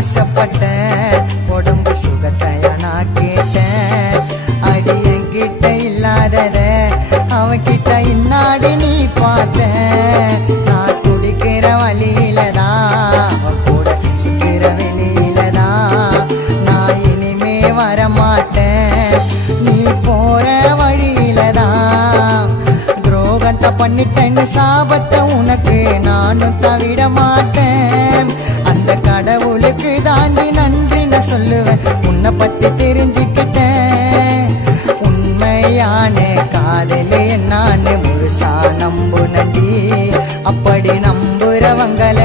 ஆசைப்பட்டேன், உடம்பு சுகத்தையா நான் கேட்டேன். அடி என்கிட்ட இல்லாதத அவகிட்ட இன்னாடி நீ பார்த்த. நான் குடிக்கிற வழியில தான், அவன் கூட சுத்திர வெளியில தான். நான் இனிமே வரமாட்டேன், நீ போற வழியில தான். துரோகத்தை பண்ணிட்டேன்னு சாபத்தை உனக்கு நானும் தவிட மாட்டேன். அந்த கடவுளுக்கு தாண்டி நன்றி நான் சொல்லுவேன். உன்னை பத்தி தெரிஞ்சுக்கிட்டேன், உண்மையான காதலே நான் முழுசா நம்பு நண்டி. அப்படி நம்புறவங்கள